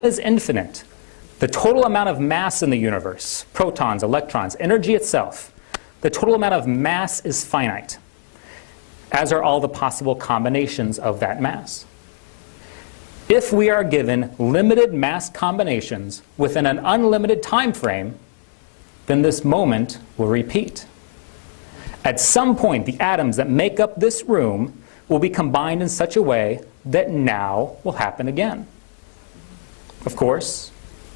is infinite. The total amount of mass in the universe, protons, electrons, energy itself, the total amount of mass is finite, as are all the possible combinations of that mass. If we are given limited mass combinations within an unlimited time frame, then this moment will repeat. At some point, the atoms that make up this room will be combined in such a way that now will happen again. Of course,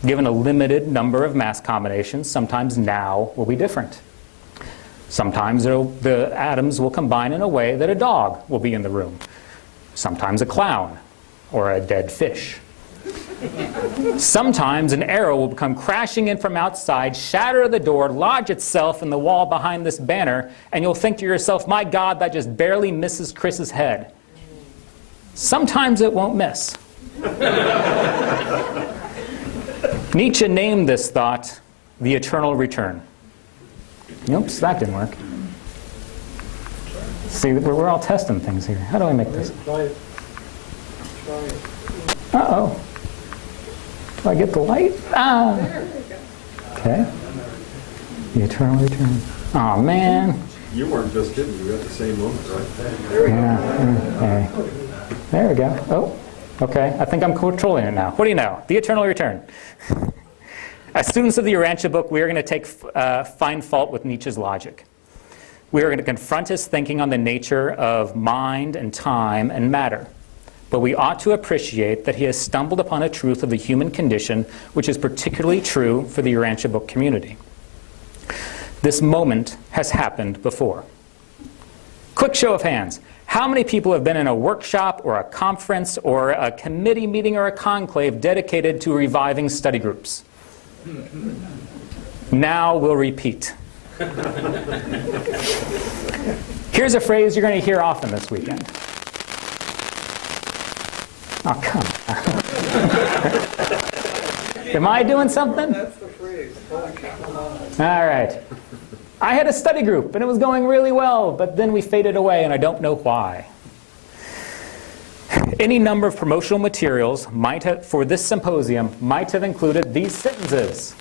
given a limited number of mass combinations, sometimes now will be different. Sometimes the atoms will combine in a way that a dog will be in the room. Sometimes a clown or a dead fish. Sometimes an arrow will come crashing in from outside, shatter the door, lodge itself in the wall behind this banner, and you'll think to yourself, my God, that just barely misses Chris's head. Sometimes it won't miss. Nietzsche named this thought the eternal return. Oops, that didn't work. See, we're all testing things here. How do I make this? Uh-oh. Do I get the light? Ah! Okay. The eternal return. Oh, man. You weren't just kidding. You got the same moment, right? Yeah. Okay. There we go. Oh, okay. I think I'm controlling it now. What do you know? The eternal return. As students of the Urantia book, we are going to find fault with Nietzsche's logic. We are going to confront his thinking on the nature of mind and time and matter. But we ought to appreciate that he has stumbled upon a truth of the human condition which is particularly true for the Urantia book community. This moment has happened before. Quick show of hands. How many people have been in a workshop or a conference or a committee meeting or a conclave dedicated to reviving study groups? Now we'll repeat. Here's a phrase you're going to hear often this weekend. Oh, come on. Am I doing something? That's the phrase. All right. I had a study group, and it was going really well, but then we faded away, and I don't know why. Any number of promotional materials for this symposium might have included these sentences.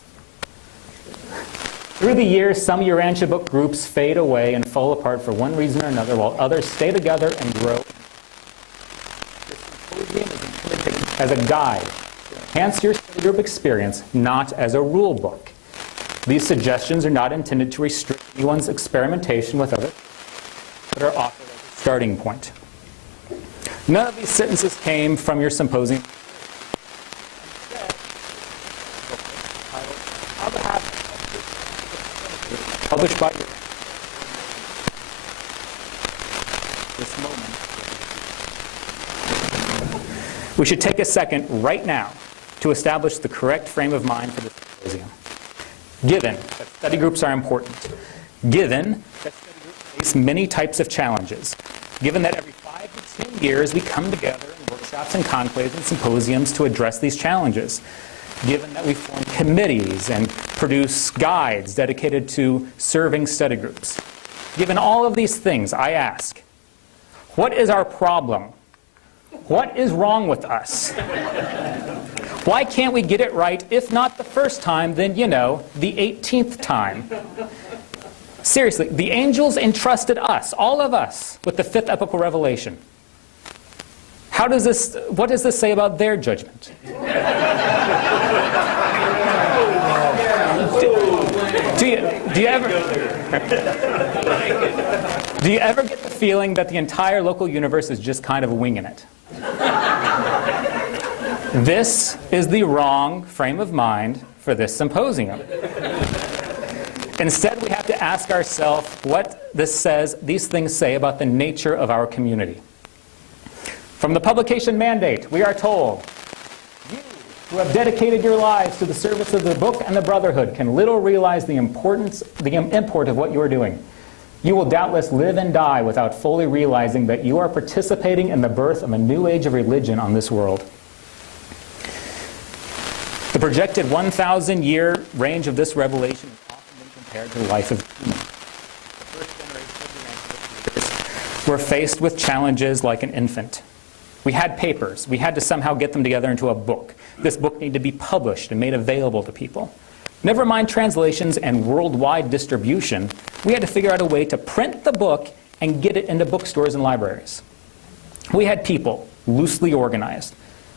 Through the years, some Urantia book groups fade away and fall apart for one reason or another, while others stay together and grow. This symposium is intended as a guide to enhance your study group experience, not as a rule book. These suggestions are not intended to restrict anyone's experimentation with others, but are offered as a starting point. None of these sentences came from your symposium. Published by this moment. We should take a second right now to establish the correct frame of mind for this symposium. Given that study groups are important, given that study groups face many types of challenges, given that every 5 to 10 years we come together in workshops and conclaves and symposiums to address these challenges, given that we form committees and produce guides dedicated to serving study groups, given all of these things, I ask, what is our problem? What is wrong with us? Why can't we get it right, if not the first time, then, the 18th time? Seriously, the angels entrusted us, all of us, with the 5th epochal revelation. What does this say about their judgment? Do you ever get the feeling that the entire local universe is just kind of winging it? This is the wrong frame of mind for this symposium. Instead, we have to ask ourselves what these things say about the nature of our community. From the publication mandate, we are told, you who have dedicated your lives to the service of the book and the brotherhood can little realize the import of what you are doing. You will doubtless live and die without fully realizing that you are participating in the birth of a new age of religion on this world. The projected 1,000-year range of this revelation has often been compared to the life of a human. The first generation of were faced with challenges like an infant. We had papers. We had to somehow get them together into a book. This book needed to be published and made available to people. Never mind translations and worldwide distribution, we had to figure out a way to print the book and get it into bookstores and libraries. We had people loosely organized.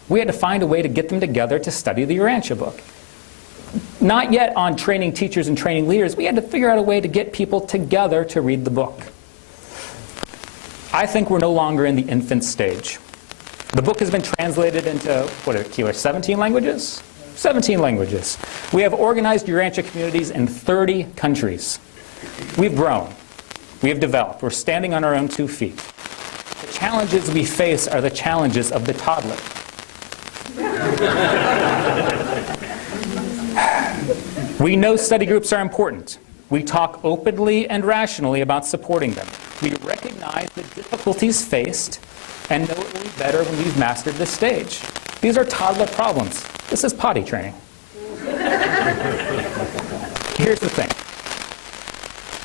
We had to find a way to get them together to study the Urantia book. Not yet on training teachers and training leaders, we had to figure out a way to get people together to read the book. I think we're no longer in the infant stage. The book has been translated into, what are Keeler, 17 languages? 17 languages. We have organized Urantia communities in 30 countries. We've grown. We have developed. We're standing on our own 2 feet. The challenges we face are the challenges of the toddler. We know study groups are important. We talk openly and rationally about supporting them. We recognize the difficulties faced and know it will be better when we've mastered this stage. These are toddler problems. This is potty training. Here's the thing.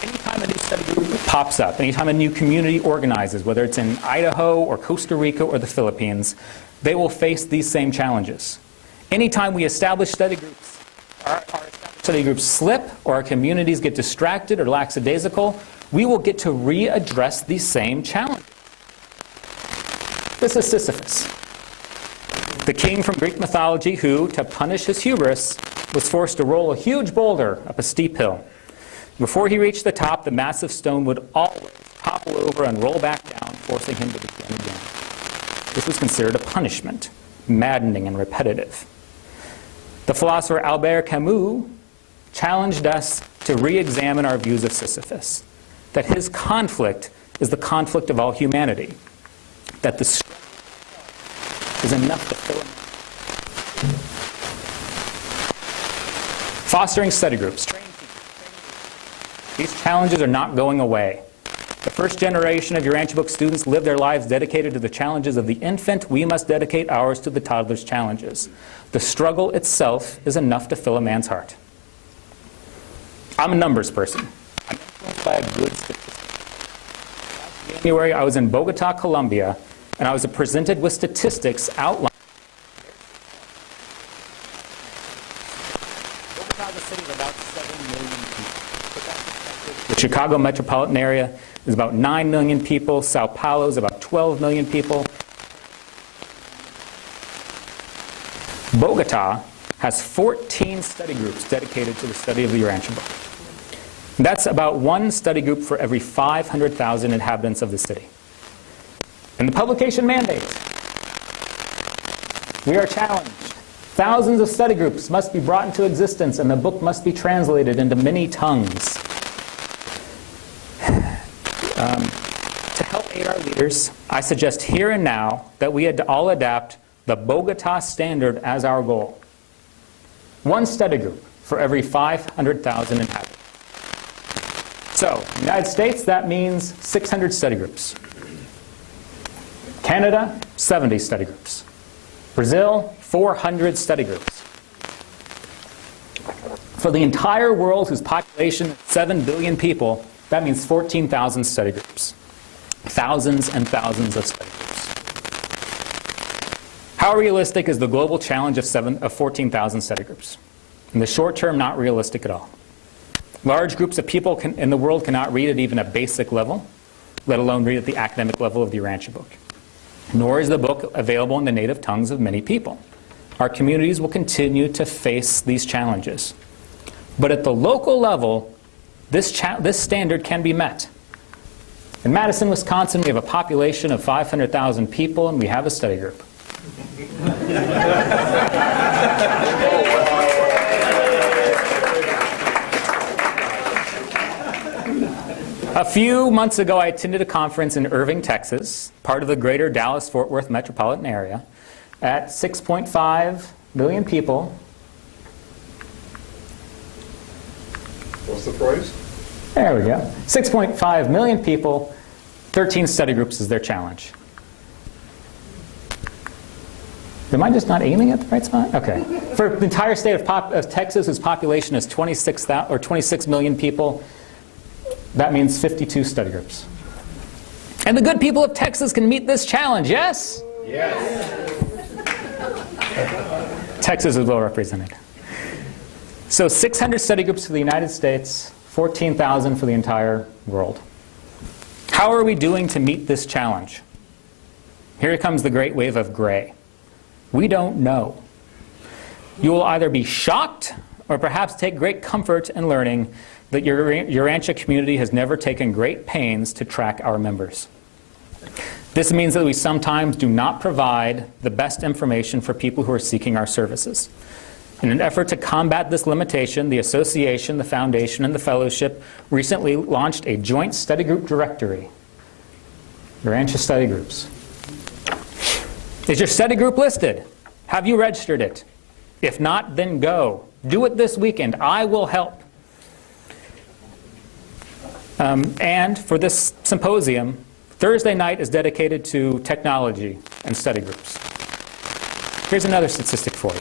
Anytime a new study group pops up, anytime a new community organizes, whether it's in Idaho or Costa Rica or the Philippines, they will face these same challenges. Anytime we establish study groups, our established study groups slip or our communities get distracted or lackadaisical, we will get to readdress these same challenges. This is Sisyphus, the king from Greek mythology who, to punish his hubris, was forced to roll a huge boulder up a steep hill. Before he reached the top, the massive stone would always topple over and roll back down, forcing him to begin again. This was considered a punishment, maddening and repetitive. The philosopher Albert Camus challenged us to re-examine our views of Sisyphus, that his conflict is the conflict of all humanity, that the struggle is enough to fill him. Fostering study groups, training people. These challenges are not going away. The first generation of Urantia Book students live their lives dedicated to the challenges of the infant. We must dedicate ours to the toddler's challenges. The struggle itself is enough to fill a man's heart. I'm a numbers person. I'm influenced by a good statistic. Last January, I was in Bogota, Colombia, and I was presented with statistics outlining. Bogota is a city of about 7 million people. The Chicago metropolitan area is about 9 million people. Sao Paulo is about 12 million people. Bogota has 14 study groups dedicated to the study of the Urantia book. That's about 1 study group for every 500,000 inhabitants of the city. And the publication mandate. We are challenged. Thousands of study groups must be brought into existence, and the book must be translated into many tongues. To help aid our leaders, I suggest here and now that we all adapt the Bogota standard as our goal. 1 study group for every 500,000 inhabitants. So, in the United States, that means 600 study groups. Canada, 70 study groups. Brazil, 400 study groups. For the entire world, whose population is 7 billion people, that means 14,000 study groups. Thousands and thousands of study groups. How realistic is the global challenge of 14,000 study groups? In the short term, not realistic at all. Large groups of people in the world cannot read at even a basic level, let alone read at the academic level of the Urantia book. Nor is the book available in the native tongues of many people. Our communities will continue to face these challenges. But at the local level, this standard can be met. In Madison, Wisconsin, we have a population of 500,000 people, and we have a study group. A few months ago, I attended a conference in Irving, Texas, part of the greater Dallas-Fort Worth metropolitan area, at 6.5 million people. What's the price? There we go. 6.5 million people, 13 study groups is their challenge. Am I just not aiming at the right spot? Okay. For the entire state of Texas, whose population is 26 million people, that means 52 study groups. And the good people of Texas can meet this challenge, yes? Yes. Texas is well represented. So 600 study groups for the United States, 14,000 for the entire world. How are we doing to meet this challenge? Here comes the great wave of gray. We don't know. You will either be shocked or perhaps take great comfort in learning that your Urantia community has never taken great pains to track our members. This means that we sometimes do not provide the best information for people who are seeking our services. In an effort to combat this limitation, the association, the foundation, and the fellowship recently launched a joint study group directory. Urantia study groups. Is your study group listed? Have you registered it? If not, then go. Do it this weekend. I will help. And for this symposium, Thursday night is dedicated to technology and study groups. Here's another statistic for you.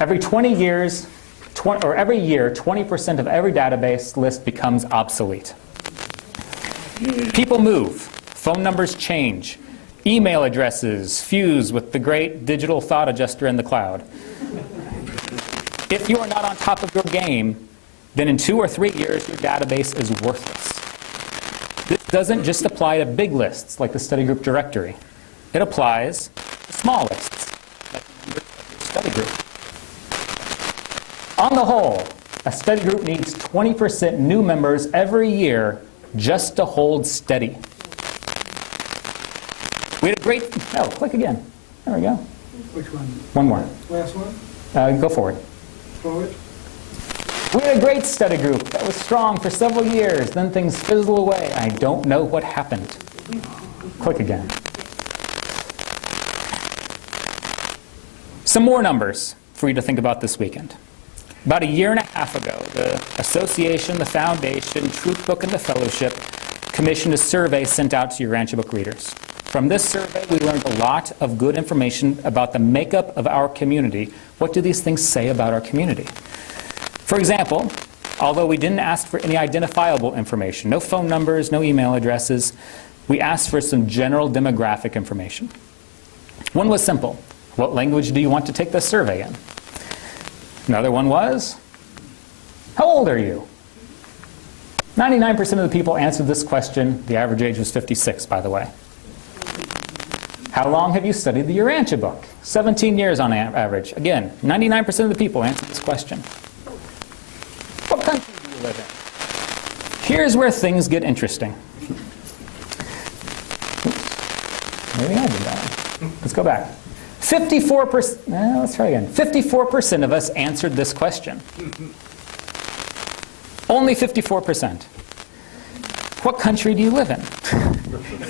Every 20 years, every year, 20% of every database list becomes obsolete. People move. Phone numbers change. Email addresses fuse with the great digital thought adjuster in the cloud. If you are not on top of your game, then in 2 or 3 years, your database is worthless. This doesn't just apply to big lists like the study group directory. It applies to small lists, like the members of your study group. On the whole, a study group needs 20% new members every year just to hold steady. We had a great, oh, click again. There we go. Which one? One more. Last one? Go forward. Forward? We had a great study group that was strong for several years. Then things fizzle away. I don't know what happened. Click again. Some more numbers for you to think about this weekend. About a year and a half ago, the association, the foundation, Truth Book, and the fellowship commissioned a survey sent out to your Urantia Book readers. From this survey, we learned a lot of good information about the makeup of our community. What do these things say about our community? For example, although we didn't ask for any identifiable information, no phone numbers, no email addresses, we asked for some general demographic information. One was simple. What language do you want to take this survey in? Another one was, how old are you? 99% of the people answered this question. The average age was 56, by the way. How long have you studied the Urantia book? 17 years on average. Again, 99% of the people answered this question. What country do you live in? Here's where things get interesting. Oops. Maybe I did that one. Let's go back. 54%, let's try again. 54% of us answered this question. Only 54%. What country do you live in?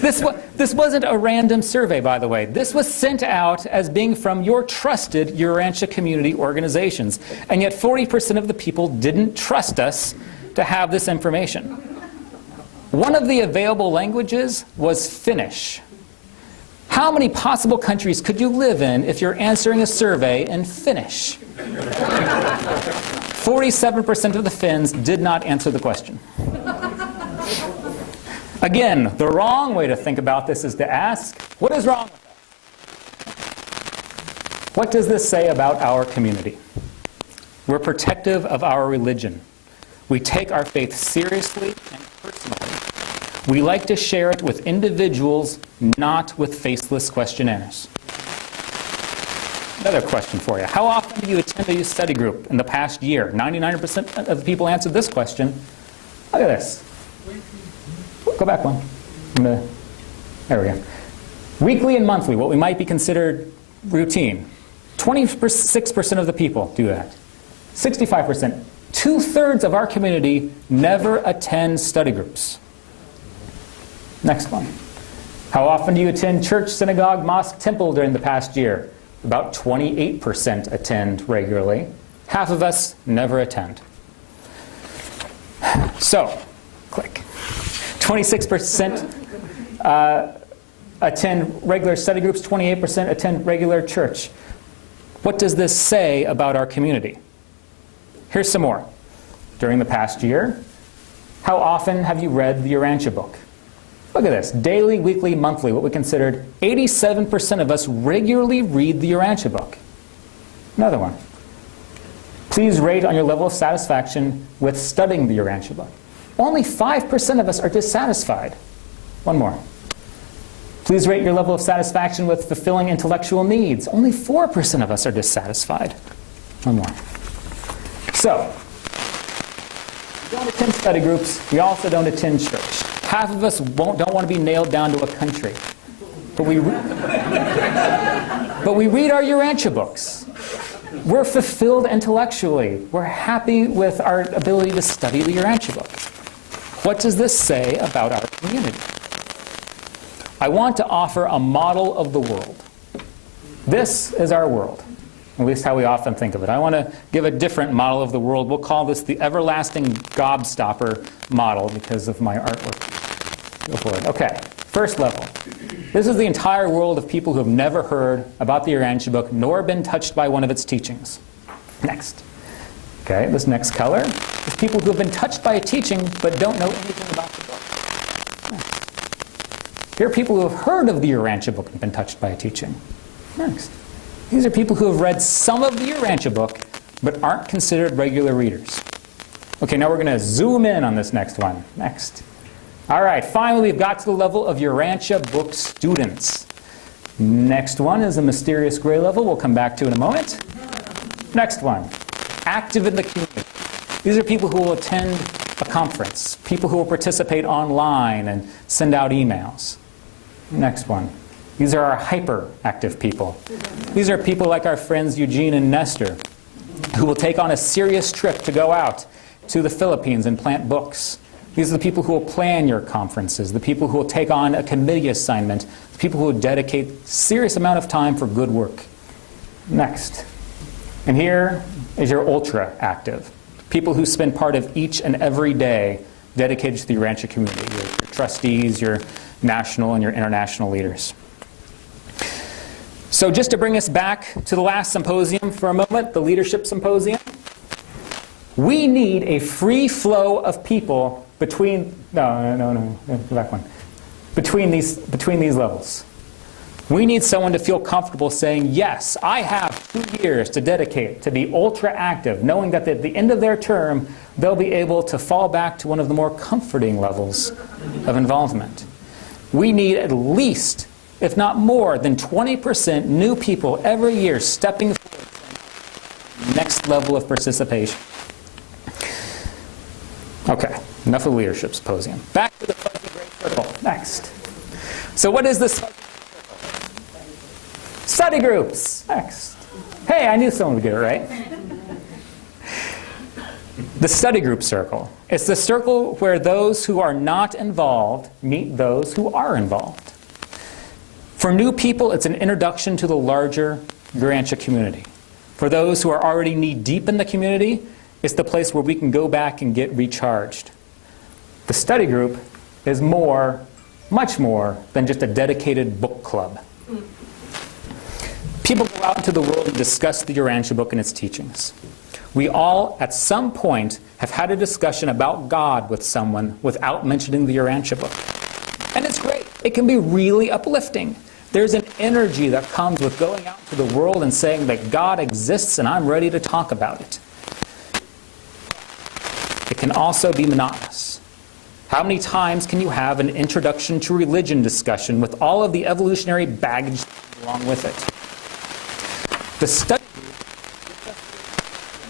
This wasn't a random survey, by the way. This was sent out as being from your trusted Urantia community organizations. And yet 40% of the people didn't trust us to have this information. One of the available languages was Finnish. How many possible countries could you live in if you're answering a survey in Finnish? 47% of the Finns did not answer the question. Again, the wrong way to think about this is to ask, what is wrong with us? What does this say about our community? We're protective of our religion. We take our faith seriously and personally. We like to share it with individuals, not with faceless questionnaires. Another question for you. How often do you attend a study group in the past year? 99% of the people answered this question. Look at this. Go back one. There we go. Weekly and monthly, what we might be considered routine. 26% of the people do that. 65%. 2/3 of our community never attend study groups. Next one. How often do you attend church, synagogue, mosque, temple during the past year? About 28% attend regularly. Half of us never attend. So, click. 26% attend regular study groups, 28% attend regular church. What does this say about our community? Here's some more. During the past year, how often have you read the Urantia book? Look at this. Daily, weekly, monthly, what we considered 87% of us regularly read the Urantia book. Another one. Please rate on your level of satisfaction with studying the Urantia book. Only 5% of us are dissatisfied. One more. Please rate your level of satisfaction with fulfilling intellectual needs. Only 4% of us are dissatisfied. One more. So, we don't attend study groups. We also don't attend church. Half of us don't want to be nailed down to a country. But we read our Urantia books. We're fulfilled intellectually. We're happy with our ability to study the Urantia book. What does this say about our community? I want to offer a model of the world. This is our world, at least how we often think of it. I want to give a different model of the world. We'll call this the everlasting gobstopper model because of my artwork. Go for it. Okay, first level. This is the entire world of people who have never heard about the Urantia book nor been touched by one of its teachings. Next. Okay, this next color is people who have been touched by a teaching but don't know anything about the book. Next. Here are people who have heard of the Urantia book and been touched by a teaching. Next. These are people who have read some of the Urantia book but aren't considered regular readers. Okay, now we're going to zoom in on this next one. Next. All right, finally we've got to the level of Urantia book students. Next one is a mysterious gray level we'll come back to in a moment. Next one, active in the community. These are people who will attend a conference, people who will participate online and send out emails. Next one, these are our hyperactive people. These are people like our friends Eugene and Nestor, who will take on a serious trip to go out to the Philippines and plant books. These are the people who will plan your conferences, the people who will take on a committee assignment, the people who will dedicate a serious amount of time for good work. Next. And here is your ultra active, people who spend part of each and every day dedicated to the Urantia community, your trustees, your national and your international leaders. So just to bring us back to the last symposium for a moment, the leadership symposium, we need a free flow of people between, go back one, between these levels. We need someone to feel comfortable saying, yes, I have 2 years to dedicate to be ultra active, knowing that at the end of their term, they'll be able to fall back to one of the more comforting levels of involvement. We need at least, if not more than 20% new people every year stepping forward to the next level of participation. Okay, enough of the leadership symposium. Back to the fuzzy gray circle. Next. So what is this fuzzy gray circle? Study groups. Next. Hey, I knew someone would get it right. The study group circle. It's the circle where those who are not involved meet those who are involved. For new people, it's an introduction to the larger Urantia community. For those who are already knee-deep in the community, it's the place where we can go back and get recharged. The study group is more, much more, than just a dedicated book club. People go out into the world and discuss the Urantia book and its teachings. We all, at some point, have had a discussion about God with someone without mentioning the Urantia book. And it's great. It can be really uplifting. There's an energy that comes with going out into the world and saying that God exists and I'm ready to talk about it. It can also be monotonous. How many times can you have an introduction to religion discussion with all of the evolutionary baggage along with it? The study group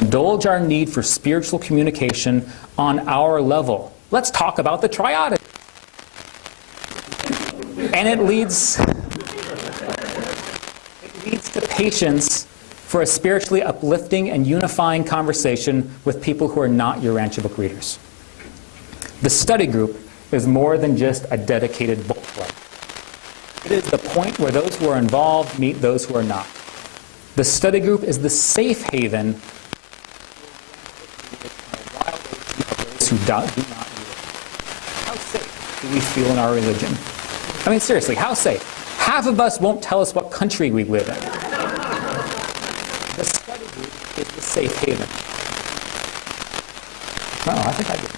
indulge our need for spiritual communication on our level. Let's talk about the triadic. And it leads to patience for a spiritually uplifting and unifying conversation with people who are not Urantia book readers. The study group is more than just a dedicated book club. It is the point where those who are involved meet those who are not. The study group is the safe haven of those who do not read it. How safe do we feel in our religion? I mean, seriously, how safe? Half of us won't tell us what country we live in. The study group is the safe haven. Oh, I think I did.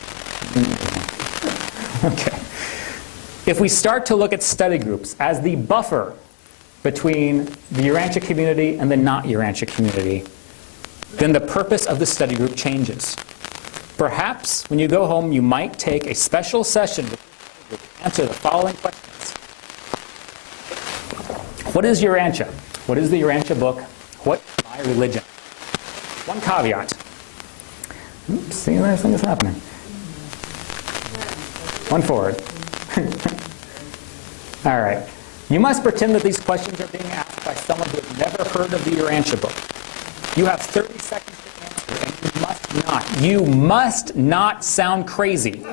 Okay. If we start to look at study groups as the buffer between the Urantia community and the not Urantia community, then the purpose of the study group changes. Perhaps when you go home, you might take a special session with the study group to answer the following questions. What is Urantia? What is the Urantia book? What is my religion? One caveat. Oops, see, there's things happening. One forward. All right. You must pretend that these questions are being asked by someone who has never heard of the Urantia book. You have 30 seconds to answer, and you must not sound crazy.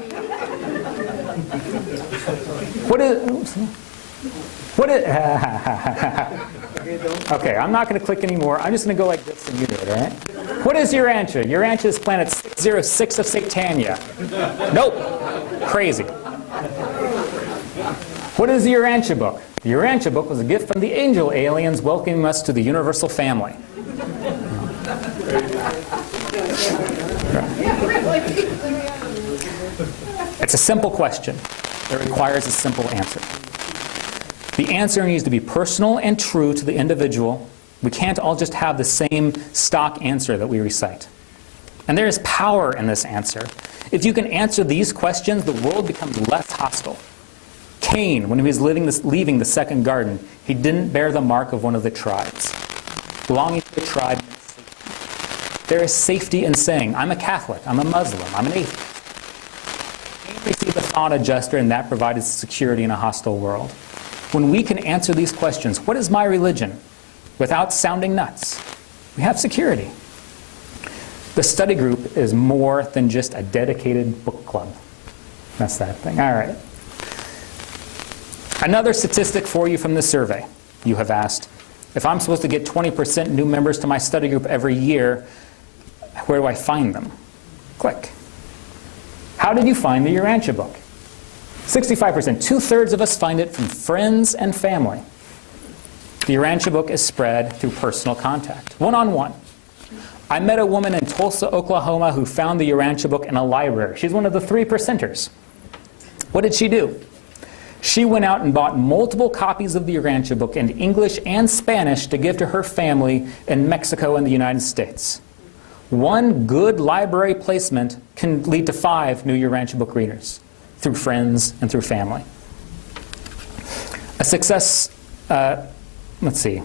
What is, okay, I'm not going to click anymore. I'm just going to go like this and you do it, all right? What is Urantia? Urantia is planet 606 of Satania. Nope. Crazy. What is the Urantia book? The Urantia book was a gift from the angel aliens welcoming us to the universal family. It's a simple question that requires a simple answer. The answer needs to be personal and true to the individual. We can't all just have the same stock answer that we recite. And there is power in this answer. If you can answer these questions, the world becomes less hostile. Cain, when he was leaving the second garden, he didn't bear the mark of one of the tribes. Belonging to the tribe meant safety. There is safety in saying, I'm a Catholic, I'm a Muslim, I'm an atheist. Cain received a thought adjuster, and that provided security in a hostile world. When we can answer these questions, what is my religion? Without sounding nuts, we have security. The study group is more than just a dedicated book club. That's that thing. All right. Another statistic for you from the survey. You have asked, if I'm supposed to get 20% new members to my study group every year, where do I find them? Click. How did you find the Urantia book? 65%. 2/3 of us find it from friends and family. The Urantia book is spread through personal contact, one-on-one. I met a woman in Tulsa, Oklahoma who found the Urantia book in a library. She's one of the 3%ers. What did she do? She went out and bought multiple copies of the Urantia book in English and Spanish to give to her family in Mexico and the United States. One good library placement can lead to 5 new Urantia book readers through friends and through family. A success, let's see.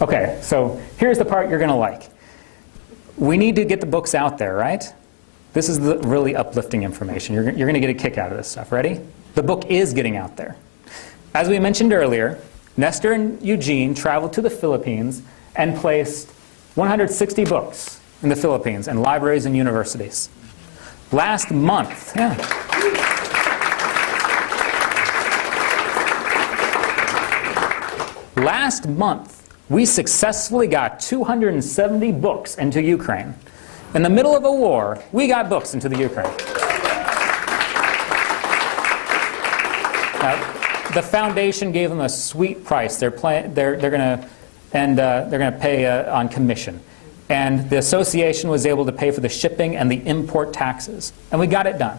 Okay, so here's the part you're going to like. We need to get the books out there, right? This is the really uplifting information. You're going to get a kick out of this stuff. Ready? The book is getting out there. As we mentioned earlier, Nestor and Eugene traveled to the Philippines and placed 160 books in the Philippines in libraries and universities. Last month, Last month, we successfully got 270 books into Ukraine. In the middle of a war, we got books into the Ukraine. Now, the foundation gave them a sweet price. They're going to pay on commission. And the association was able to pay for the shipping and the import taxes. And we got it done.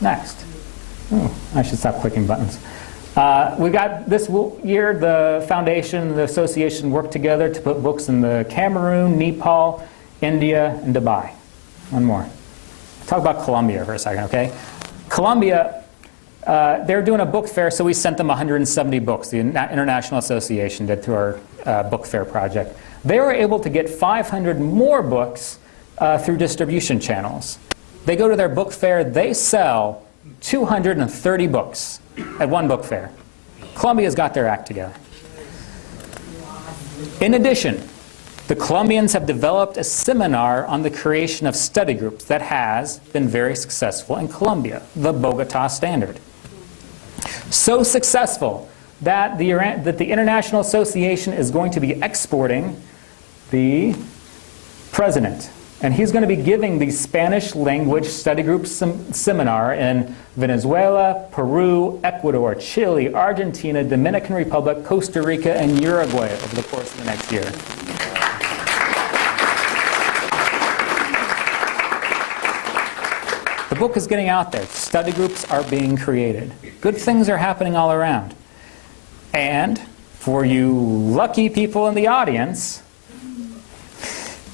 Next. Oh, I should stop clicking buttons. We got this year, the foundation and the association worked together to put books in the Cameroon, Nepal, India, and Dubai. One more. Talk about Colombia for a second, okay? Colombia, they're doing a book fair, so we sent them 170 books. The International Association did through our book fair project. They were able to get 500 more books through distribution channels. They go to their book fair, they sell 230 books at one book fair. Colombia's got their act together. In addition, the Colombians have developed a seminar on the creation of study groups that has been very successful in Colombia, the Bogota Standard. So successful that the International Association is going to be exporting the president. And he's going to be giving the Spanish language study group seminar in Venezuela, Peru, Ecuador, Chile, Argentina, Dominican Republic, Costa Rica, and Uruguay over the course of the next year. The book is getting out there. Study groups are being created. Good things are happening all around. And for you lucky people in the audience,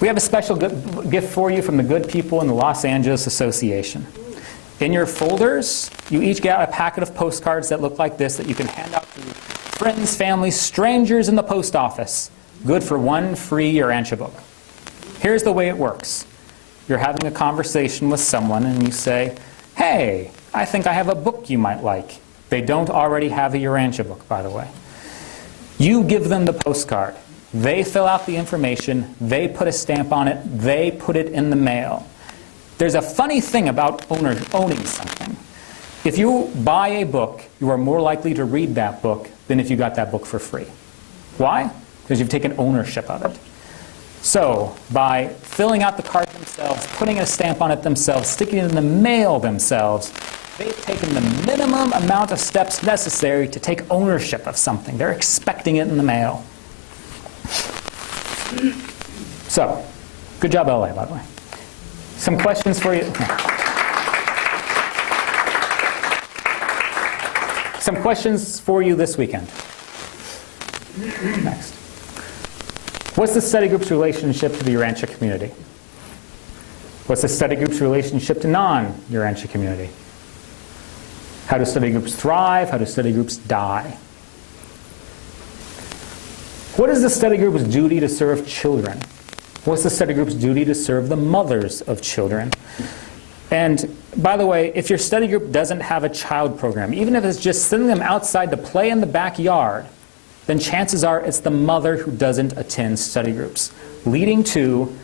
We have a special gift for you from the good people in the Los Angeles Association. In your folders, you each get a packet of postcards that look like this that you can hand out to friends, family, strangers in the post office. Good for one free Urantia book. Here's the way it works. You're having a conversation with someone and you say, hey, I think I have a book you might like. They don't already have a Urantia book, by the way. You give them the postcard. They fill out the information. They put a stamp on it. They put it in the mail. There's a funny thing about owning something. If you buy a book, you are more likely to read that book than if you got that book for free. Why? Because you've taken ownership of it. So, by filling out the card themselves, putting a stamp on it themselves, sticking it in the mail themselves, they've taken the minimum amount of steps necessary to take ownership of something. They're expecting it in the mail. So, good job, LA, by the way. Some questions for you. Some questions for you this weekend. Next. What's the study group's relationship to the Urantia community? What's the study group's relationship to non-Urantia community? How do study groups thrive? How do study groups die? What is the study group's duty to serve children? What's the study group's duty to serve the mothers of children? And by the way, if your study group doesn't have a child program, even if it's just sending them outside to play in the backyard, then chances are it's the mother who doesn't attend study groups, leading to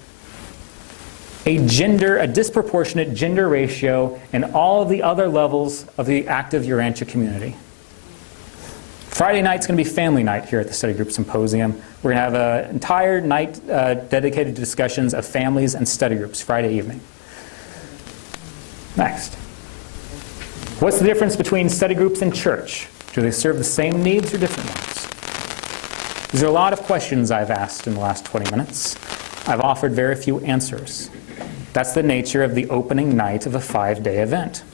a disproportionate gender ratio in all of the other levels of the active Urantia community. Friday night's going to be family night here at the Study Group Symposium. We're going to have an entire night dedicated to discussions of families and study groups Friday evening. Next. What's the difference between study groups and church? Do they serve the same needs or different ones? These are a lot of questions I've asked in the last 20 minutes. I've offered very few answers. That's the nature of the opening night of a 5-day event.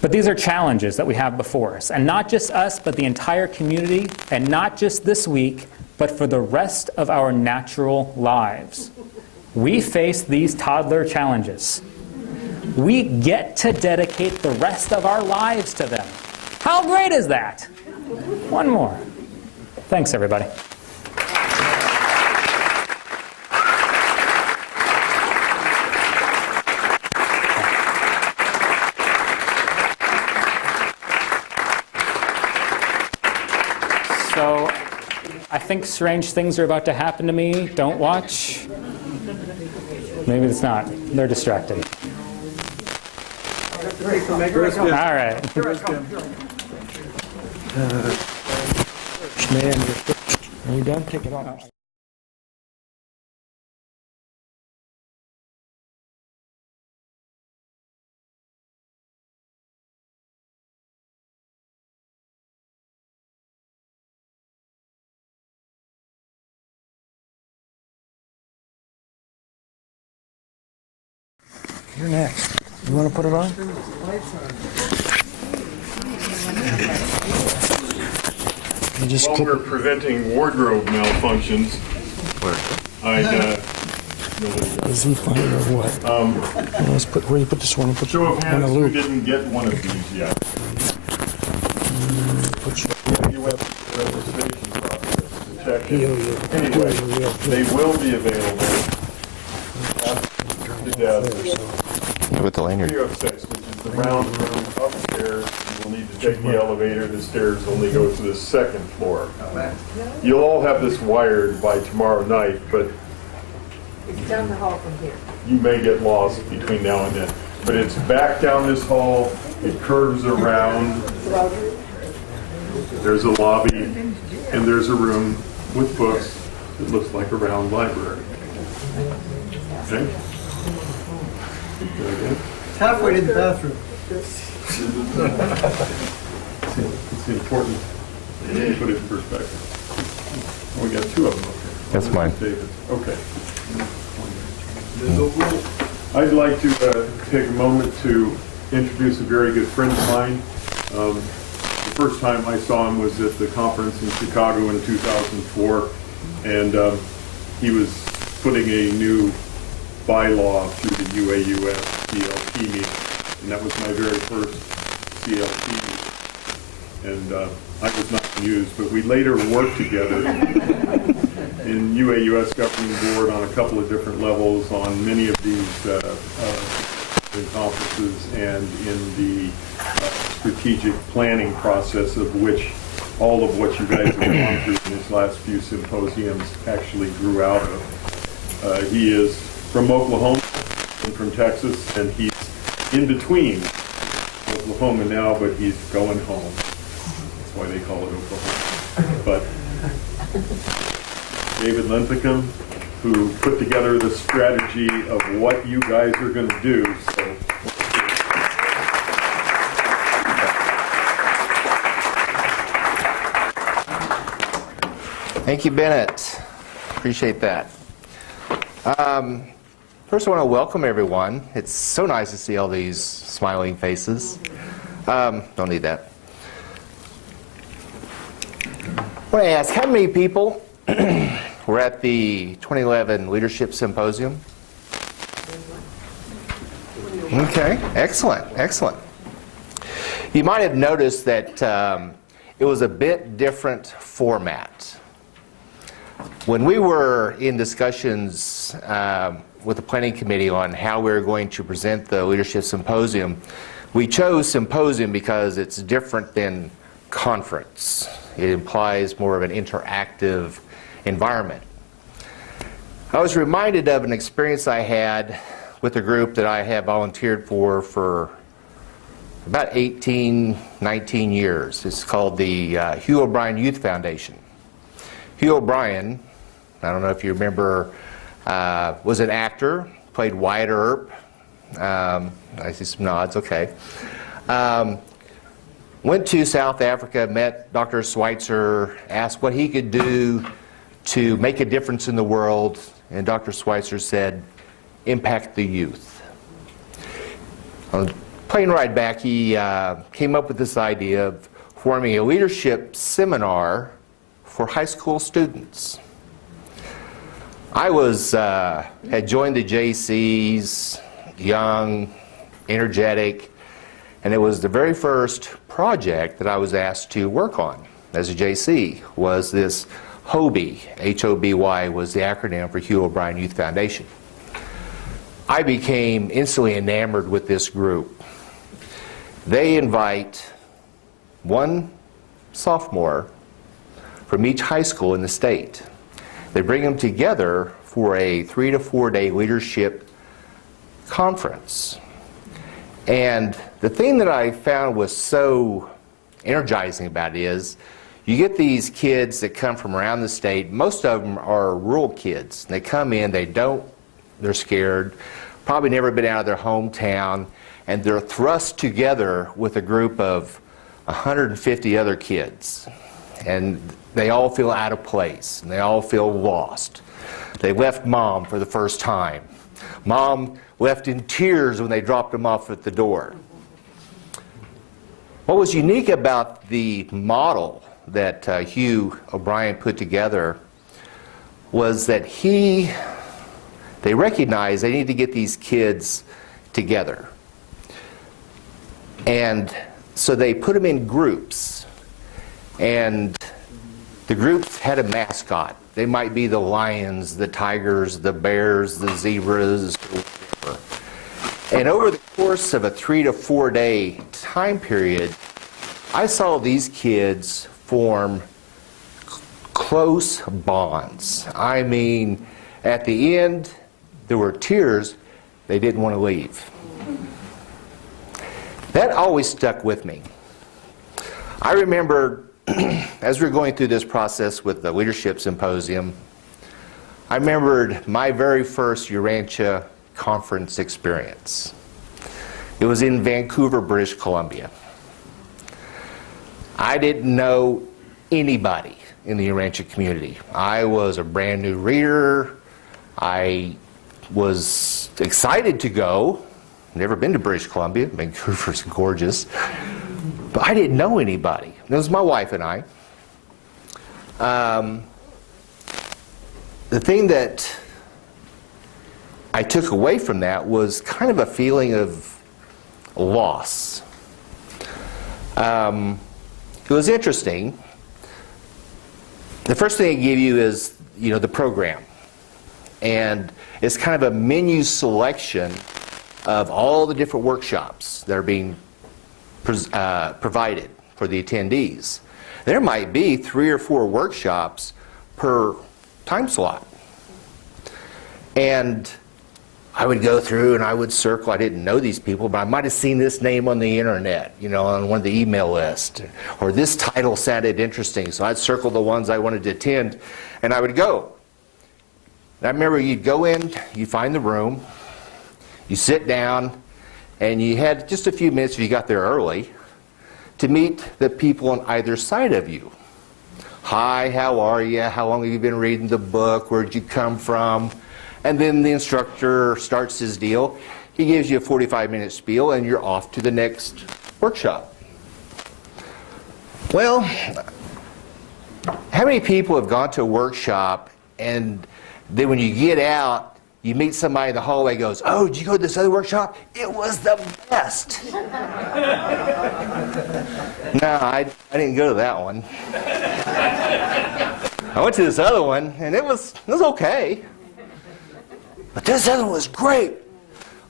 But these are challenges that we have before us, and not just us, but the entire community, and not just this week, but for the rest of our natural lives. We face these toddler challenges. We get to dedicate the rest of our lives to them. How great is that? One more. Thanks, everybody. So, I think strange things are about to happen to me. Don't watch. Maybe it's not. They're distracted. All right. Man, you're first. Are you done? Take it off. You're next. You want to put it on? You just While click we're it. preventing wardrobe malfunctions, Is he fine or what? Let's put, where do you put this one? Put show of on a hands who loop. didn't get one of these yet. You went through the registration process to check it. Anyway, they will be available after the death. With the lanyard. 306, which is the round room upstairs. You will need to take the elevator. The stairs only go to the second floor. You'll all have this wired by tomorrow night, but It's down the hall from here. you may get lost between now and then. But it's back down this hall. It curves around. There's a lobby, and there's a room with books that looks like a round library. Okay? Halfway to the bathroom. It's important to put it in perspective. We got two of them up here. That's mine. David. Okay. I'd like to take a moment to introduce a very good friend of mine. The first time I saw him was at the conference in Chicago in 2004, and he was putting a new bylaw through the UAUS CLT meeting, and that was my very first CLT meeting. And I was not amused, but we later worked together in UAUS governing board on a couple of different levels on many of these conferences and in the strategic planning process, of which all of what you guys have gone through in these last few symposiums actually grew out of. He is from Oklahoma and from Texas, and he's in between Oklahoma now, but he's going home. That's why they call it Oklahoma. But David Linthicum, who put together the strategy of what you guys are going to do. So. Thank you, Bennett. Appreciate that. First, I want to welcome everyone. It's so nice to see all these smiling faces. Don't need that. I want to ask, how many people were at the 2011 Leadership Symposium? Okay, excellent, excellent. You might have noticed that it was a bit different format. When we were in discussions with the Planning Committee on how we were going to present the Leadership Symposium, we chose symposium because it's different than conference. It implies more of an interactive environment. I was reminded of an experience I had with a group that I have volunteered for about 18, 19 years. It's called the Hugh O'Brien Youth Foundation. Hugh O'Brien, I don't know if you remember, was an actor, played Wyatt Earp. I see some nods, okay. Went to South Africa, met Dr. Schweitzer, asked what he could do to make a difference in the world, and Dr. Schweitzer said, impact the youth. On the plane ride back, he came up with this idea of forming a leadership seminar for high school students. I had joined the JCs, young, energetic, and it was the very first project that I was asked to work on as a JC, was this HOBY, H-O-B-Y was the acronym for Hugh O'Brien Youth Foundation. I became instantly enamored with this group. They invite one sophomore from each high school in the state. They bring them together for a 3 to 4 day leadership conference. And the thing that I found was so energizing about it is you get these kids that come from around the state. Most of them are rural kids. They come in, they're scared, probably never been out of their hometown, and they're thrust together with a group of 150 other kids. And they all feel out of place, and they all feel lost. They left mom for the first time. Mom left in tears when they dropped them off at the door. What was unique about the model that Hugh O'Brien put together was that they recognized they need to get these kids together. And so they put them in groups. And the groups had a mascot. They might be the lions, the tigers, the bears, the zebras, whatever. And over the course of a 3 to 4 day time period, I saw these kids form close bonds. I mean, at the end, there were tears. They didn't want to leave. That always stuck with me. I remember as we were going through this process with the Leadership Symposium, I remembered my very first Urantia conference experience. It was in Vancouver, British Columbia. I didn't know anybody in the Urantia community. I was a brand new reader. I was excited to go. Never been to British Columbia. Vancouver's gorgeous. But I didn't know anybody. It was my wife and I. The thing that I took away from that was kind of a feeling of loss. It was interesting. The first thing they give you is, the program. And it's kind of a menu selection of all the different workshops that are being provided for the attendees. There might be 3 or 4 workshops per time slot. And I would go through and I would circle. I didn't know these people, but I might have seen this name on the internet, on one of the email lists. Or this title sounded interesting, so I'd circle the ones I wanted to attend, and I would go. And I remember you'd go in, you find the room, you sit down, and you had just a few minutes if you got there early to meet the people on either side of you. Hi, how are you? How long have you been reading the book? Where'd you come from? And then the instructor starts his deal. He gives you a 45-minute spiel, and you're off to the next workshop. Well, how many people have gone to a workshop, and then when you get out, you meet somebody in the hallway who goes, "Oh, did you go to this other workshop? It was the best." No, I didn't go to that one. I went to this other one, and it was okay. But this other one was great.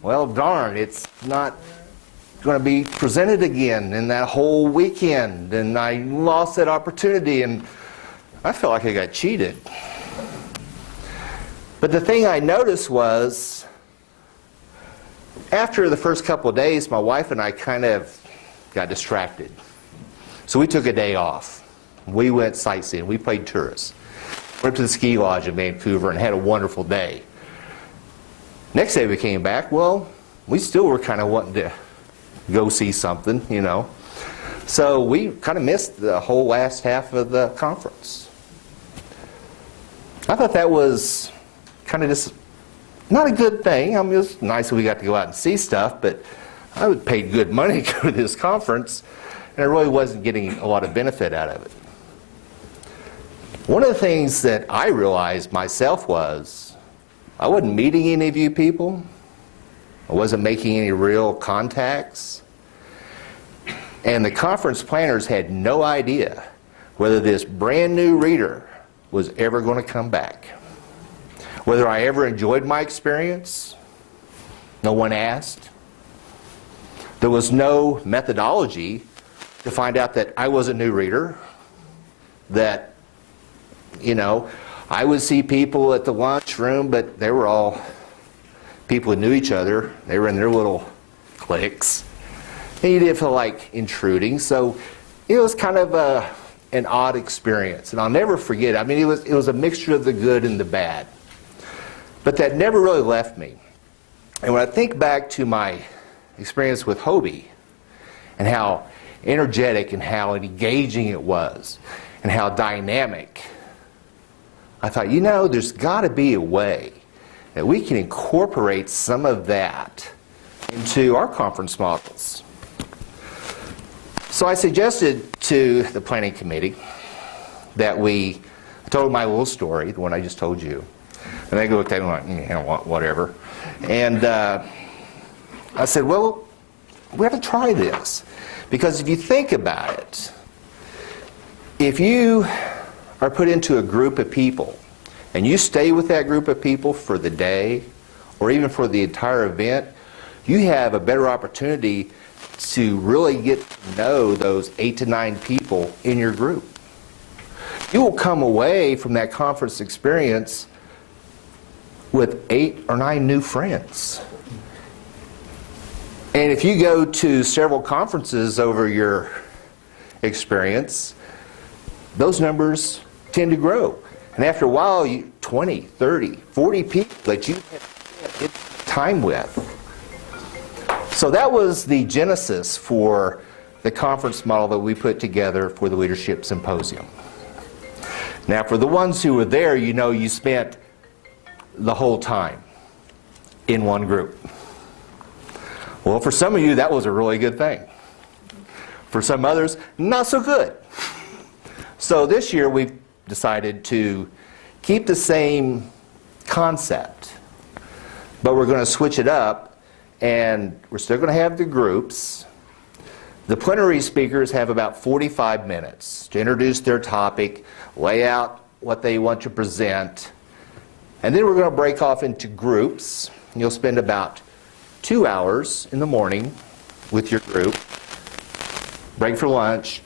Well, darn, it's not going to be presented again in that whole weekend. And I lost that opportunity, and I felt like I got cheated. But the thing I noticed was, after the first couple of days, my wife and I kind of got distracted. So we took a day off. We went sightseeing. We played tourists. Went to the ski lodge in Vancouver and had a wonderful day. Next day we came back, well, we still were kind of wanting to go see something, So we kind of missed the whole last half of the conference. I thought that was kind of just not a good thing. I mean, it was nice that we got to go out and see stuff, but I would pay good money to go to this conference, and I really wasn't getting a lot of benefit out of it. One of the things that I realized myself was, I wasn't meeting any of you people. I wasn't making any real contacts. And the conference planners had no idea whether this brand new reader was ever going to come back. Whether I ever enjoyed my experience, no one asked. There was no methodology to find out that I was a new reader, that, I would see people at the lunchroom, but they were all people who knew each other. They were in their little cliques. And you didn't feel like intruding. So it was kind of an odd experience. And I'll never forget. I mean, it was a mixture of the good and the bad. But that never really left me. And when I think back to my experience with Hobie and how energetic and how engaging it was and how dynamic, I thought, there's got to be a way that we can incorporate some of that into our conference models. So I suggested to the planning committee that I told my little story, the one I just told you. And they looked at me like, whatever. And I said, well, we have to try this. Because if you think about it, if you are put into a group of people, and you stay with that group of people for the day, or even for the entire event, you have a better opportunity to really get to know those 8 to 9 people in your group. You will come away from that conference experience with 8 or 9 new friends. And if you go to several conferences over your experience, those numbers tend to grow. And after a while, 20, 30, 40 people that you have time with. So that was the genesis for the conference model that we put together for the Leadership Symposium. Now, for the ones who were there, you spent the whole time in one group. Well, for some of you, that was a really good thing. For some others, not so good. So this year, we've decided to keep the same concept, but we're going to switch it up, and we're still going to have the groups. The plenary speakers have about 45 minutes to introduce their topic, lay out what they want to present, and then we're going to break off into groups. You'll spend about 2 hours in the morning with your group, break for lunch,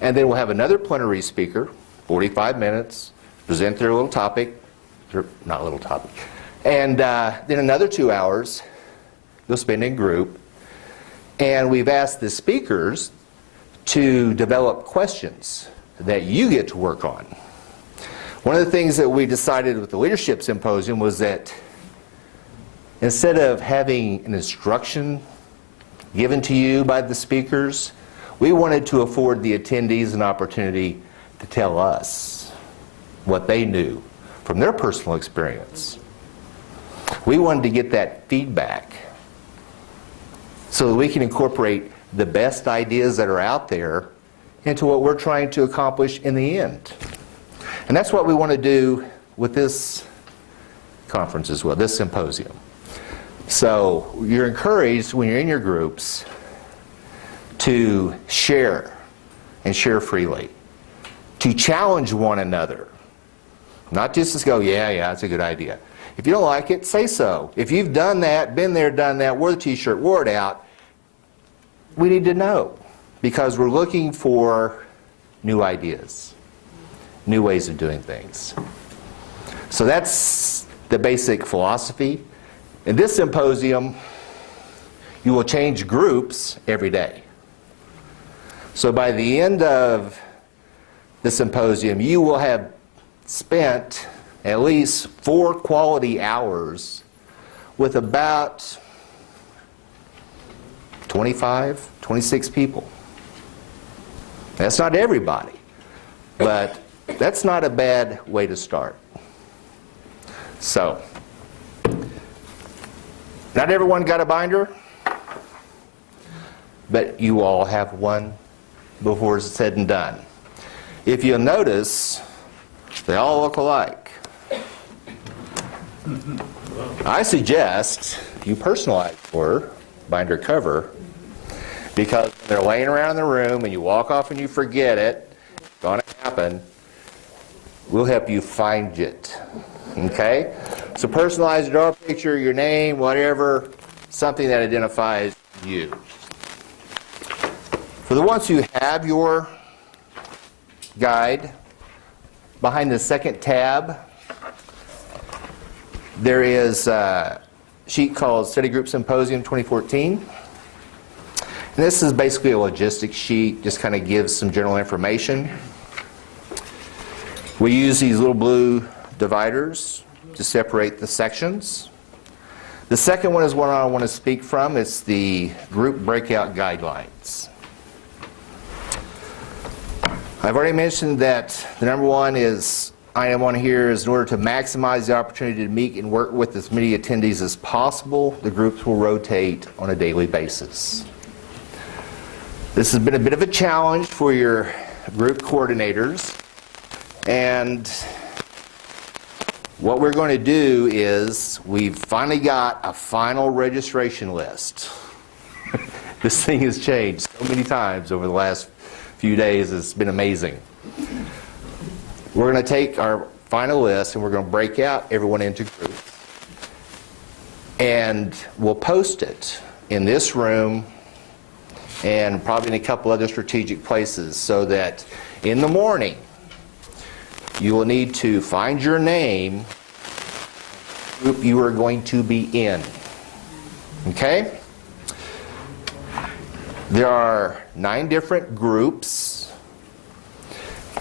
and then we'll have another plenary speaker, 45 minutes, present their little topic, or not little topic, and then another 2 hours you'll spend in group. And we've asked the speakers to develop questions that you get to work on. One of the things that we decided with the Leadership Symposium was that instead of having an instruction given to you by the speakers, we wanted to afford the attendees an opportunity to tell us what they knew from their personal experience. We wanted to get that feedback so that we can incorporate the best ideas that are out there into what we're trying to accomplish in the end. And that's what we want to do with this conference as well, this symposium. So you're encouraged when you're in your groups to share and share freely, to challenge one another, not just to go, yeah, that's a good idea. If you don't like it, say so. If you've done that, been there, done that, wore the t-shirt, wore it out, we need to know, because we're looking for new ideas, new ways of doing things. So that's the basic philosophy. In this symposium, you will change groups every day. So by the end of the symposium, you will have spent at least 4 quality hours with about 25, 26 people. That's not everybody, but that's not a bad way to start. So, not everyone got a binder, but you all have one before it's said and done. If you'll notice, they all look alike. I suggest you personalize your binder cover, because when they're laying around in the room and you walk off and you forget it, it's going to happen, we'll help you find it. Okay? So personalize your picture, your name, whatever, something that identifies you. For the ones who have your guide, behind the second tab, there is a sheet called Study Group Symposium 2014. And this is basically a logistics sheet, just kind of gives some general information. We use these little blue dividers to separate the sections. The second one is one I want to speak from. It's the group breakout guidelines. I've already mentioned that the number one is item one here is in order to maximize the opportunity to meet and work with as many attendees as possible, the groups will rotate on a daily basis. This has been a bit of a challenge for your group coordinators, and what we're going to do is we've finally got a final registration list. This thing has changed so many times over the last few days. It's been amazing. We're going to take our final list and we're going to break out everyone into groups, and we'll post it in this room and probably in a couple other strategic places, so that in the morning you will need to find your name, group you are going to be in. Okay? There are 9 different groups,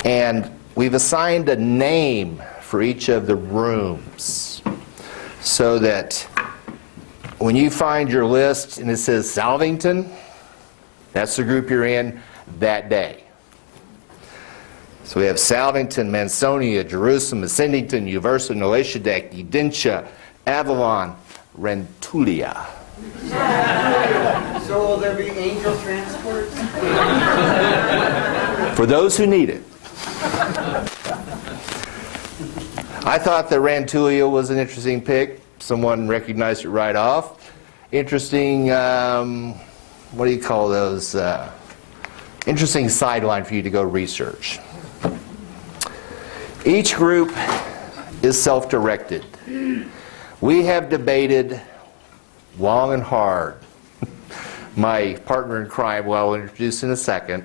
and we've assigned a name for each of the rooms, so that when you find your list and it says Salvington, that's the group you're in that day. So we have Salvington, Mansonia, Jerusalem, Ascendington, Uversa, Noeshadek, Edentia, Avalon, Rentulia. So will there be angel transports? For those who need it. I thought that Rantulia was an interesting pick. someone recognized it right off. Interesting, what do you call those? Interesting sideline for you to go research. Each group is self-directed. We have debated long and hard. My partner in crime, who I'll introduce in a second,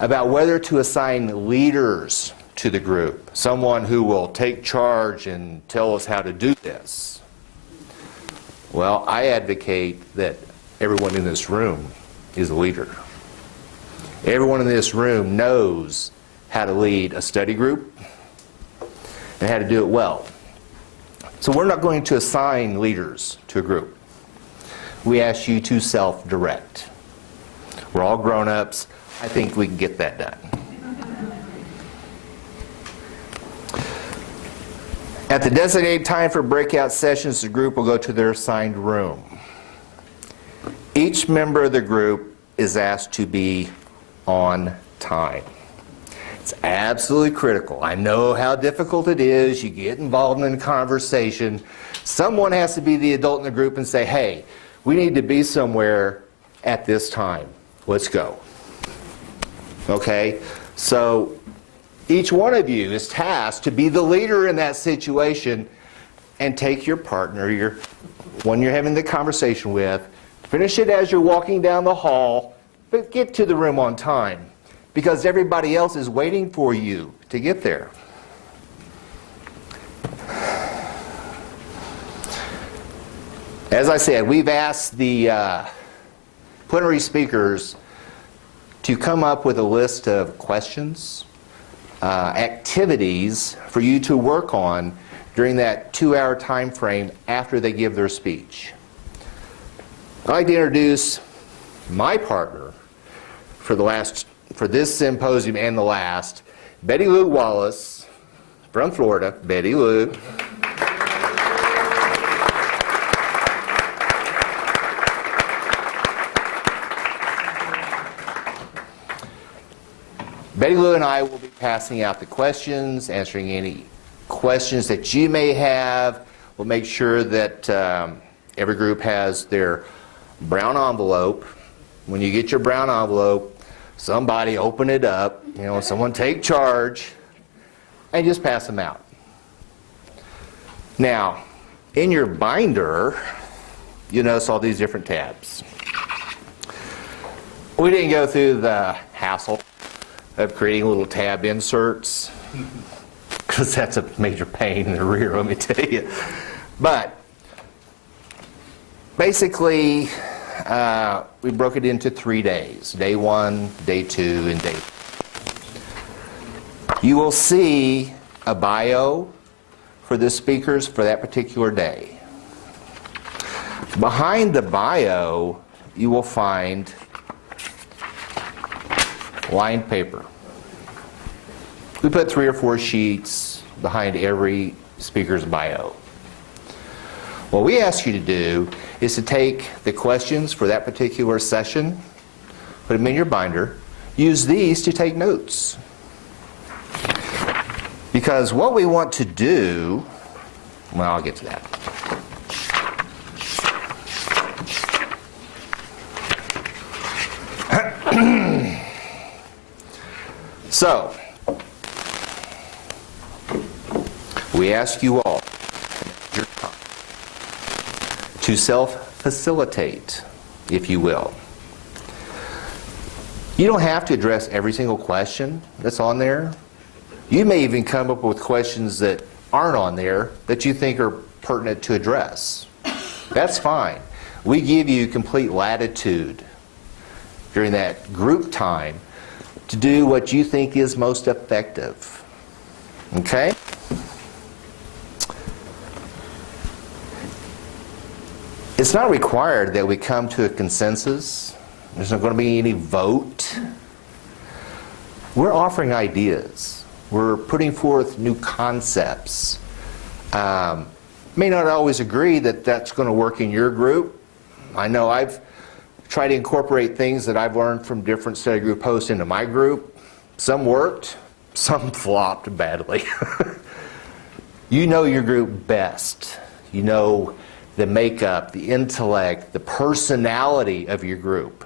about whether to assign leaders to the group, someone who will take charge and tell us how to do this. Well, I advocate that everyone in this room is a leader. Everyone in this room knows how to lead a study group and how to do it well. So we're not going to assign leaders to a group. We ask you to self-direct. We're all grown-ups. I think we can get that done. At the designated time for breakout sessions, the group will go to their assigned room. Each member of the group is asked to be on time. It's absolutely critical. I know how difficult it is. You get involved in a conversation. Someone has to be the adult in the group and say, hey, we need to be somewhere at this time. Let's go. Okay? So each one of you is tasked to be the leader in that situation and take your partner, one you're having the conversation with, finish it as you're walking down the hall, but get to the room on time because everybody else is waiting for you to get there. As I said, we've asked the plenary speakers to come up with a list of questions, activities for you to work on during that 2-hour time frame after they give their speech. I'd like to introduce my partner for this symposium and the last, Betty Lou Wallace from Florida. Betty Lou. Betty Lou and I will be passing out the questions, answering any questions that you may have. We'll make sure that every group has their brown envelope. When you get your brown envelope, somebody open it up, someone take charge, and just pass them out. Now, in your binder, you notice all these different tabs. We didn't go through the hassle of creating little tab inserts, because that's a major pain in the rear, let me tell you. But basically, we broke it into 3 days. Day 1, day 2, and day 3. You will see a bio for the speakers for that particular day. Behind the bio, you will find lined paper. We put 3 or 4 sheets behind every speaker's bio. What we ask you to do is to take the questions for that particular session, put them in your binder, use these to take notes. Because what we want to do, well, I'll get to that. So, we ask you all to self-facilitate, if you will. You don't have to address every single question that's on there. You may even come up with questions that aren't on there that you think are pertinent to address. That's fine. We give you complete latitude during that group time to do what you think is most effective. Okay? It's not required that we come to a consensus. There's not going to be any vote. We're offering ideas. We're putting forth new concepts. May not always agree that that's going to work in your group. I know I've tried to incorporate things that I've learned from different study group hosts into my group. Some worked, some flopped badly. You know your group best. You know the makeup, the intellect, the personality of your group,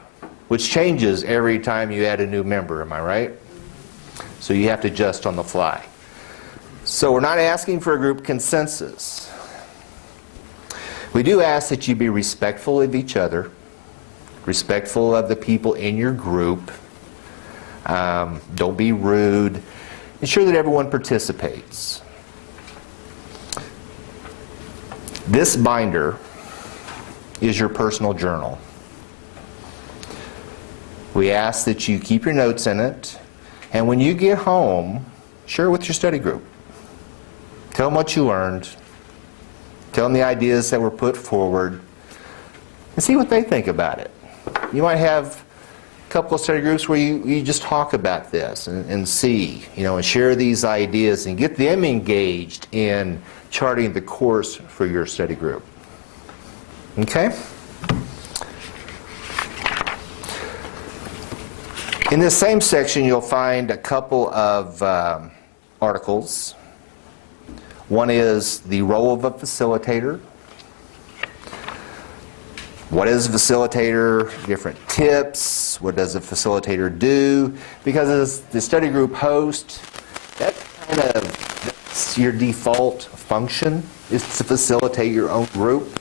which changes every time you add a new member, am I right? So you have to adjust on the fly. So we're not asking for a group consensus. We do ask that you be respectful of each other, respectful of the people in your group. Don't be rude. Ensure that everyone participates. This binder is your personal journal. We ask that you keep your notes in it, and when you get home, share it with your study group. Tell them what you learned. Tell them the ideas that were put forward, and see what they think about it. You might have a couple of study groups where you just talk about this and see, and share these ideas and get them engaged in charting the course for your study group. Okay? In this same section, you'll find a couple of articles. One is the role of a facilitator. What is a facilitator? Different tips. What does a facilitator do? Because as the study group host, that's your default function, is to facilitate your own group.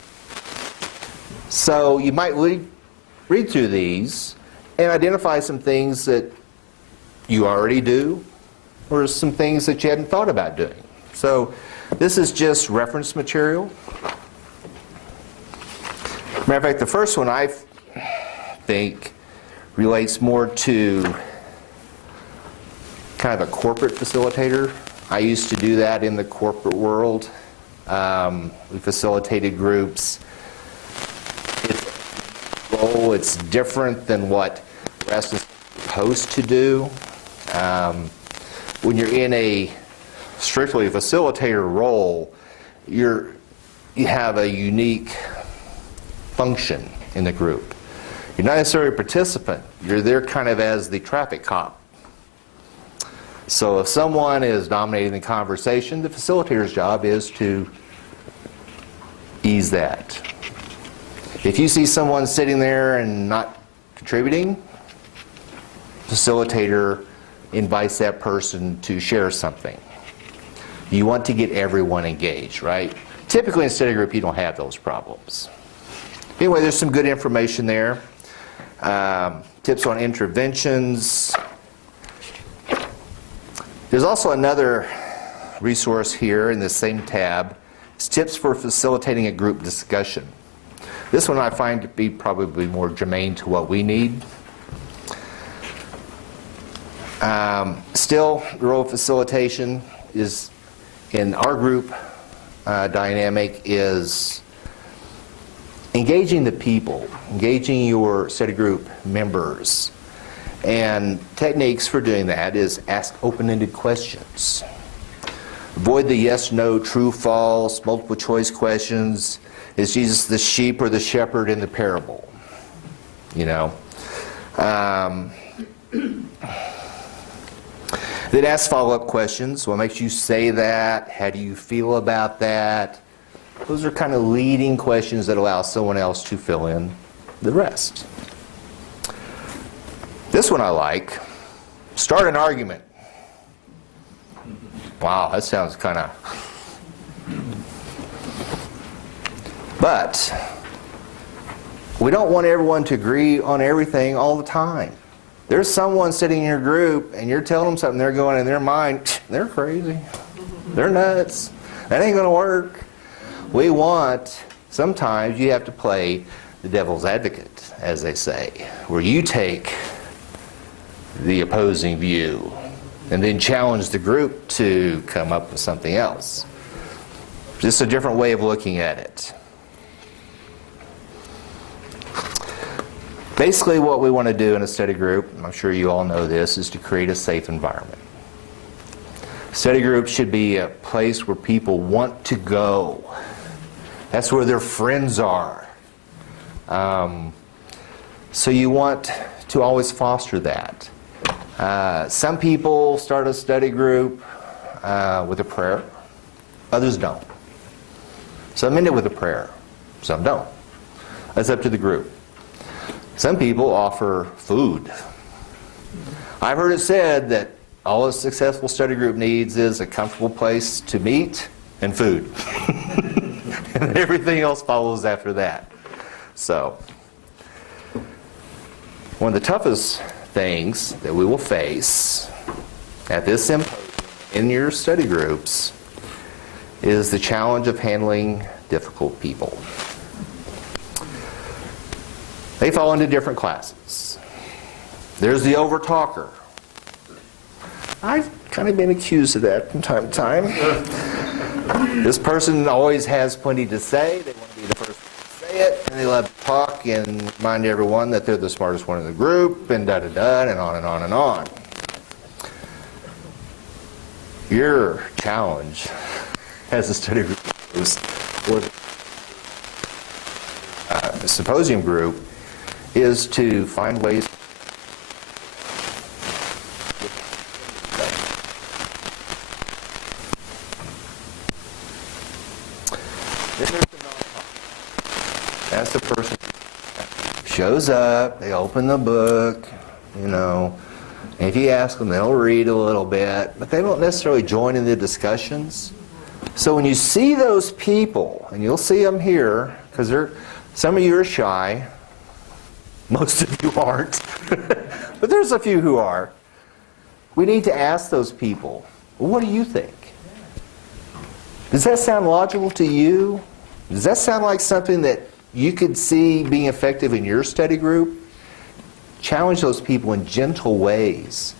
So you might read through these and identify some things that you already do, or some things that you hadn't thought about doing. So this is just reference material. Matter of fact, the first one I think relates more to kind of a corporate facilitator. I used to do that in the corporate world. We facilitated groups. It's different than what the rest is supposed to do. When you're in a strictly facilitator role, you have a unique function in the group. You're not necessarily a participant. You're there kind of as the traffic cop. So if someone is dominating the conversation, the facilitator's job is to ease that. If you see someone sitting there and not contributing, facilitator invites that person to share something. You want to get everyone engaged, right? Typically in study group, you don't have those problems. Anyway, there's some good information there. Tips on interventions. There's also another resource here in the same tab. It's tips for facilitating a group discussion. This one I find to be probably more germane to what we need. Still, the role of facilitation is, in our group dynamic, is engaging the people, engaging your study group members. And techniques for doing that is ask open-ended questions. Avoid the yes, no, true, false, multiple choice questions. Is Jesus the sheep or the shepherd in the parable? Then ask follow-up questions. What makes you say that? How do you feel about that? Those are kind of leading questions that allow someone else to fill in the rest. This one I like. Start an argument. Wow, that sounds kind of... But we don't want everyone to agree on everything all the time. There's someone sitting in your group and you're telling them something, they're going in their mind, they're crazy. They're nuts. That ain't going to work. Sometimes you have to play the devil's advocate, as they say, where you take the opposing view and then challenge the group to come up with something else. Just a different way of looking at it. Basically what we want to do in a study group, and I'm sure you all know this, is to create a safe environment. Study groups should be a place where people want to go. That's where their friends are. So you want to always foster that. Some people start a study group with a prayer. Others don't. Some end it with a prayer. Some don't. That's up to the group. Some people offer food. I've heard it said that all a successful study group needs is a comfortable place to meet and food. And everything else follows after that. So, one of the toughest things that we will face at this symposium in your study groups is the challenge of handling difficult people. They fall into different classes. There's the over-talker. I've kind of been accused of that from time to time. This person always has plenty to say. They want to be the first one to say it, and they love to talk and remind everyone that they're the smartest one in the group, and da-da-da, and on and on and on. Your challenge as a study group host or the symposium group is to find ways that's the person who shows up, they open the book, and if you ask them, they'll read a little bit, but they don't necessarily join in the discussions. So when you see those people, and you'll see them here, because some of you are shy, most of you aren't, but there's a few who are. We need to ask those people, well, what do you think? Does that sound logical to you? Does that sound like something that you could see being effective in your study group? Challenge those people in gentle ways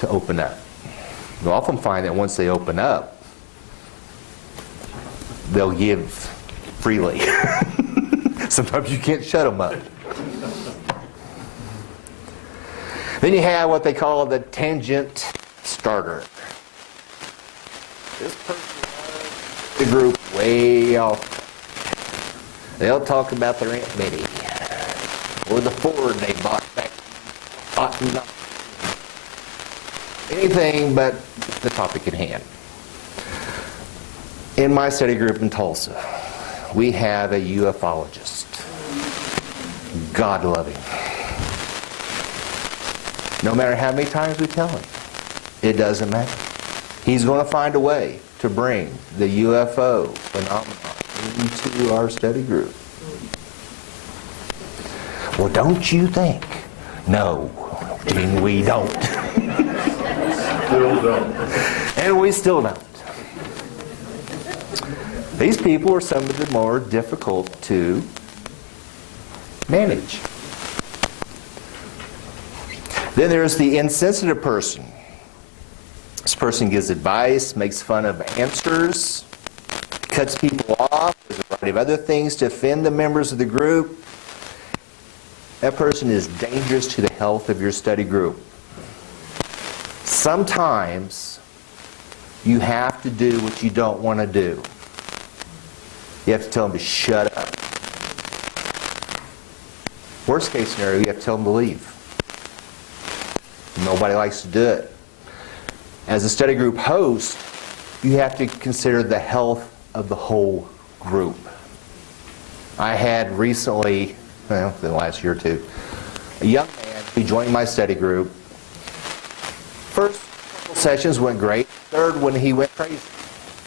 to open up. You'll often find that once they open up, they'll give freely. Sometimes you can't shut them up. Then you have what they call the tangent starter. This person loves the group way off. They'll talk about their Aunt Betty or the Ford they bought back. Anything but the topic at hand. In my study group in Tulsa, we have a ufologist. God-loving. No matter how many times we tell him, it doesn't matter. He's going to find a way to bring the UFO phenomenon into our study group. Well, don't you think? No, we don't. Still don't. And we still don't. These people are some of the more difficult to manage. Then there's the insensitive person. This person gives advice, makes fun of answers, cuts people off. There's a variety of other things to offend the members of the group. That person is dangerous to the health of your study group. Sometimes you have to do what you don't want to do. You have to tell them to shut up. Worst case scenario, you have to tell them to leave. Nobody likes to do it. As a study group host, you have to consider the health of the whole group. I had recently, in the last year or two, a young man who joined my study group. First couple sessions went great. Third one, he went crazy.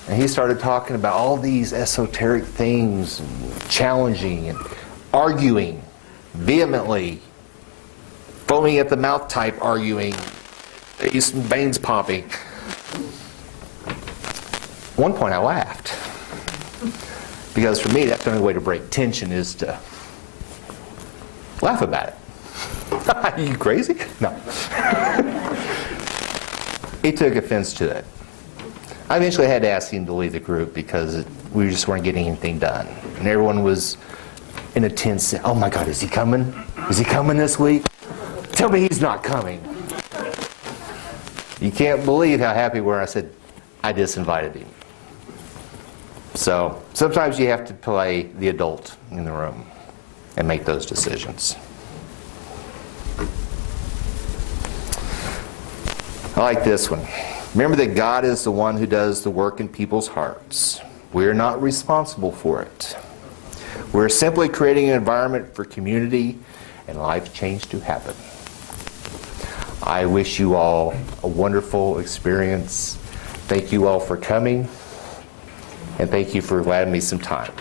And he started talking about all these esoteric things, and challenging and arguing vehemently, foaming at the mouth type arguing, veins popping. At one point I laughed. Because for me, that's the only way to break tension is to laugh about it. Are you crazy? No. He took offense to it. I eventually had to ask him to leave the group because we just weren't getting anything done. And everyone was in a tense, oh my God, is he coming? Is he coming this week? Tell me he's not coming. You can't believe how happy we were. I said, I disinvited him. So sometimes you have to play the adult in the room and make those decisions. I like this one. Remember that God is the one who does the work in people's hearts. We're not responsible for it. We're simply creating an environment for community and life change to happen. I wish you all a wonderful experience. Thank you all for coming, and thank you for allowing me some time.